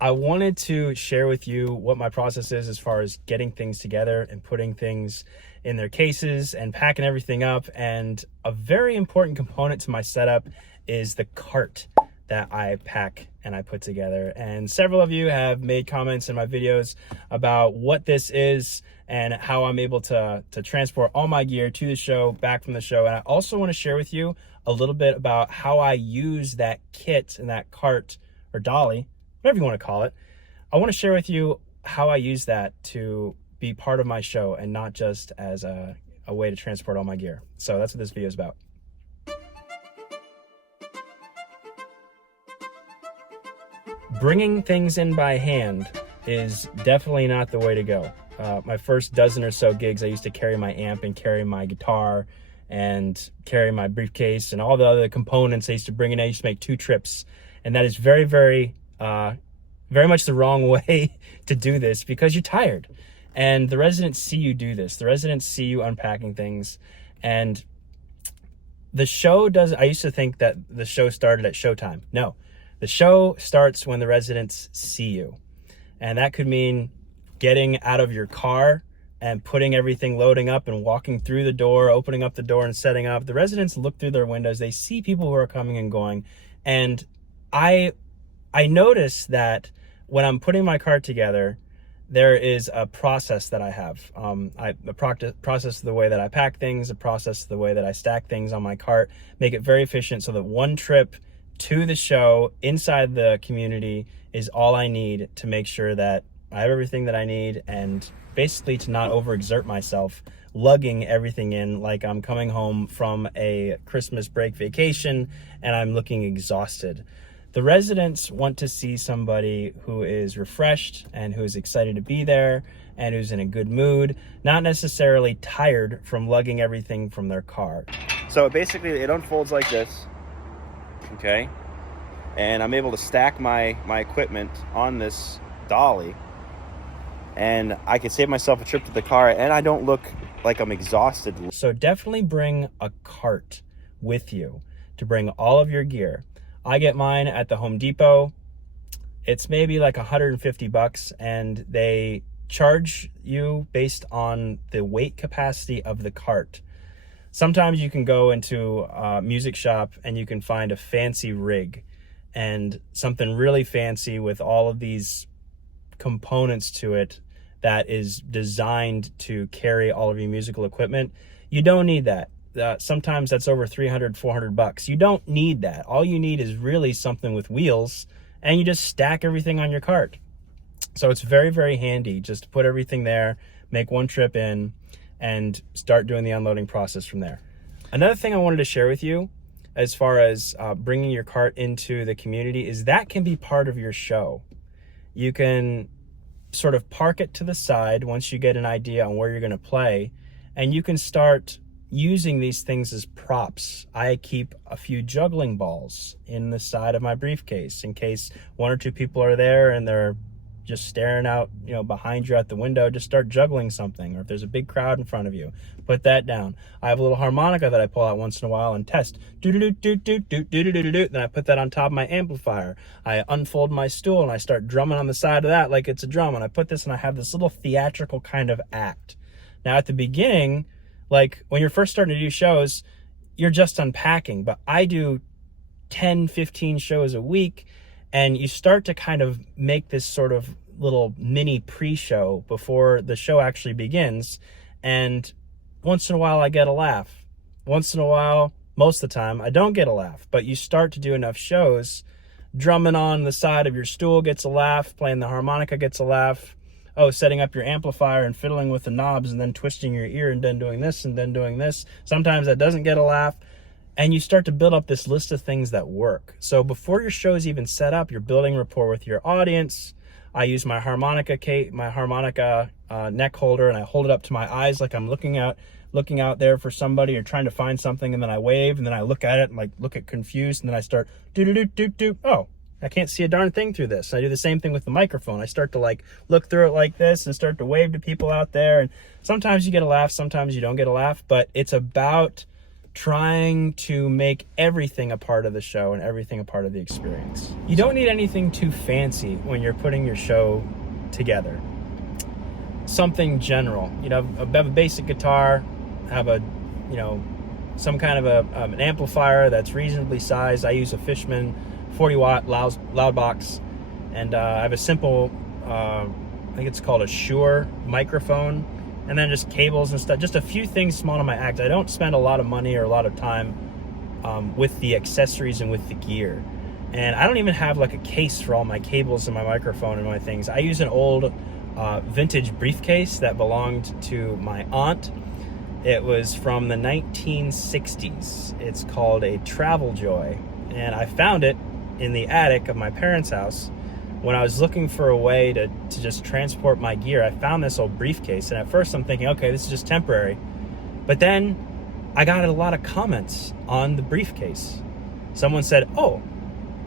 I wanted to share with you what my process is as far as getting things together and putting things in their cases and packing everything up. And a very important component to my setup is the cart that I pack and I put together. And several of you have made comments in my videos about what this is and how I'm able to transport all my gear to the show, back from the show. And I also want to share with you a little bit about how I use that kit and that cart or dolly, whatever you want to call it. I want to share with you how I use that to be part of my show and not just as a way to transport all my gear. So that's what this video is about. Bringing things in by hand is definitely not the way to go. My first dozen or so gigs, I used to carry my amp and carry my guitar and carry my briefcase and all the other components I used to bring in. I used to make 2 trips, and that is very, very much the wrong way to do this because you're tired. And the residents see you do this. The residents see you unpacking things. And the show does, I used to think that the show started at showtime. No, the show starts when the residents see you. And that could mean getting out of your car and putting everything, loading up and walking through the door, opening up the door and setting up. The residents look through their windows. They see people who are coming and going. And I notice that when I'm putting my cart together, there is a process that I have. The process of the way that I pack things, the process of the way that I stack things on my cart, make it very efficient so that one trip to the show inside the community is all I need to make sure that I have everything that I need, and basically to not overexert myself lugging everything in like I'm coming home from a Christmas break vacation and I'm looking exhausted. The residents want to see somebody who is refreshed and who is excited to be there and who's in a good mood, not necessarily tired from lugging everything from their car. So basically it unfolds like this, okay? And I'm able to stack my equipment on this dolly, and I can save myself a trip to the car and I don't look like I'm exhausted. So definitely bring a cart with you to bring all of your gear. I get mine at the Home Depot. It's maybe like $150, and they charge you based on the weight capacity of the cart. Sometimes you can go into a music shop and you can find a fancy rig and something really fancy with all of these components to it that is designed to carry all of your musical equipment. You don't need that. Sometimes that's over $300-$400. You don't need that. All you need is really something with wheels, and you just stack everything on your cart. So it's very, very handy just to put everything there, make one trip in, and start doing the unloading process from there. Another thing I wanted to share with you as far as bringing your cart into the community is that can be part of your show. You can sort of park it to the side once you get an idea on where you're going to play, and you can start using these things as props. I keep a few juggling balls in the side of my briefcase in case 1 or 2 people are there and they're just staring out, behind you at the window. Just start juggling something. Or if there's a big crowd in front of you, put that down. I have a little harmonica that I pull out once in a while and test. Do-do-do-do-do-do-do-do-do-do. Then I put that on top of my amplifier. I unfold my stool and I start drumming on the side of that like it's a drum. And I put this and I have this little theatrical kind of act. Now at the beginning, like when you're first starting to do shows, you're just unpacking, but I do 10, 15 shows a week, and you start to kind of make this sort of little mini pre-show before the show actually begins. And once in a while I get a laugh. Once in a while, most of the time, I don't get a laugh, but you start to do enough shows, drumming on the side of your stool gets a laugh, playing the harmonica gets a laugh. Oh, setting up your amplifier and fiddling with the knobs and then twisting your ear and then doing this and then doing this. Sometimes that doesn't get a laugh. And you start to build up this list of things that work. So before your show is even set up, you're building rapport with your audience. I use my harmonica neck holder, and I hold it up to my eyes like I'm looking out there for somebody or trying to find something, and then I wave, and then I look at it and like look at confused, and then I start do-do-do-do-do. Oh, I can't see a darn thing through this. I do the same thing with the microphone. I start to like look through it like this and start to wave to people out there. And sometimes you get a laugh, sometimes you don't get a laugh, but it's about trying to make everything a part of the show and everything a part of the experience. You don't need anything too fancy when you're putting your show together. Something general, you know, have a basic guitar, have a, you know, some kind of an amplifier that's reasonably sized. I use a Fishman 40-watt Loudbox, and I have a simple, I think it's called a Shure microphone, and then just cables and stuff, just a few things small to my act. I don't spend a lot of money or a lot of time with the accessories and with the gear. And I don't even have like a case for all my cables and my microphone and my things. I use an old vintage briefcase that belonged to my aunt. It was from the 1960s. It's called a Travel Joy. And I found it in the attic of my parents' house. When I was looking for a way to just transport my gear, I found this old briefcase. And at first I'm thinking, okay, this is just temporary. But then I got a lot of comments on the briefcase. Someone said, oh,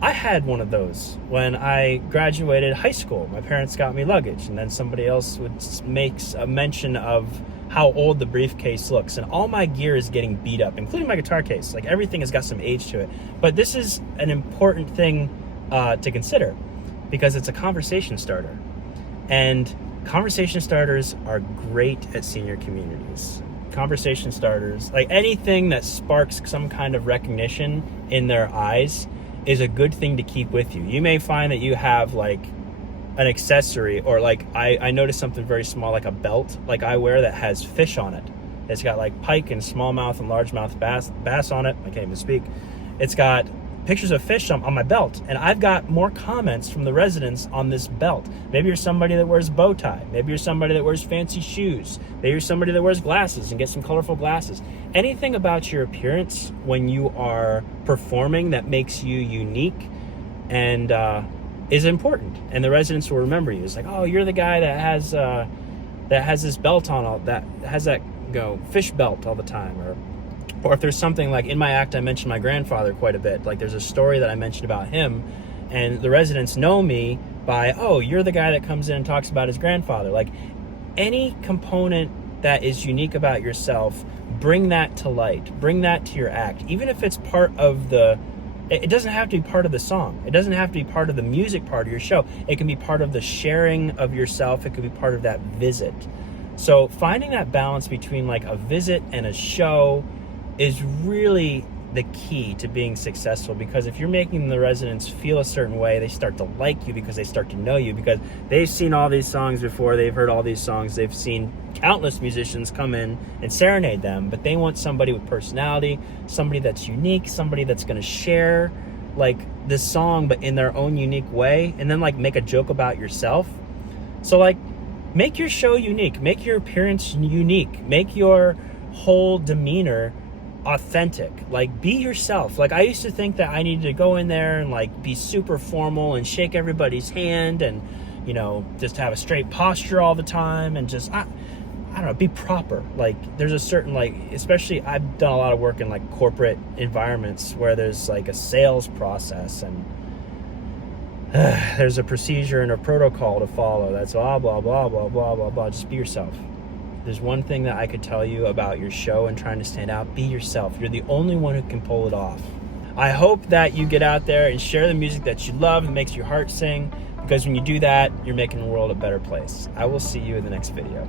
I had one of those when I graduated high school. My parents got me luggage. And then somebody else would make a mention of how old the briefcase looks. And all my gear is getting beat up, including my guitar case. Like, everything has got some age to it. But this is an important thing to consider, because it's a conversation starter. And conversation starters are great at senior communities. Conversation starters, like anything that sparks some kind of recognition in their eyes, is a good thing to keep with you. You may find that you have like an accessory, or like I noticed something very small, like a belt like I wear that has fish on it. It's got like pike and smallmouth and largemouth bass on it. I can't even speak. It's got pictures of fish on my belt, and I've got more comments from the residents on this belt. Maybe you're somebody that wears a bow tie. Maybe you're somebody that wears fancy shoes. Maybe you're somebody that wears glasses and gets some colorful glasses. Anything about your appearance when you are performing that makes you unique and is important, and the residents will remember you. It's like, oh, you're the guy that has this belt on, that has that fish belt all the time. Or if there's something like in my act, I mentioned my grandfather quite a bit. Like, there's a story that I mentioned about him, and the residents know me by, oh, you're the guy that comes in and talks about his grandfather. Like, any component that is unique about yourself, bring that to light. Bring that to your act. Even if it's part of it doesn't have to be part of the song. It doesn't have to be part of the music part of your show. It can be part of the sharing of yourself. It could be part of that visit. So finding that balance between like a visit and a show is really the key to being successful, because if you're making the residents feel a certain way, they start to like you because they start to know you, because they've seen all these songs before, they've heard all these songs, they've seen countless musicians come in and serenade them, but they want somebody with personality, somebody that's unique, somebody that's going to share like this song but in their own unique way, and then like make a joke about yourself. So like, make your show unique, make your appearance unique, make your whole demeanor authentic. Like, be yourself. Like, I used to think that I needed to go in there and like be super formal and shake everybody's hand and, you know, just have a straight posture all the time and just I don't know, be proper. Like, there's a certain, like, especially I've done a lot of work in like corporate environments where there's like a sales process and there's a procedure and a protocol to follow. That's blah blah blah blah blah blah blah. Just be yourself. There's one thing that I could tell you about your show and trying to stand out: be yourself. You're the only one who can pull it off. I hope that you get out there and share the music that you love and makes your heart sing, because when you do that, you're making the world a better place. I will see you in the next video.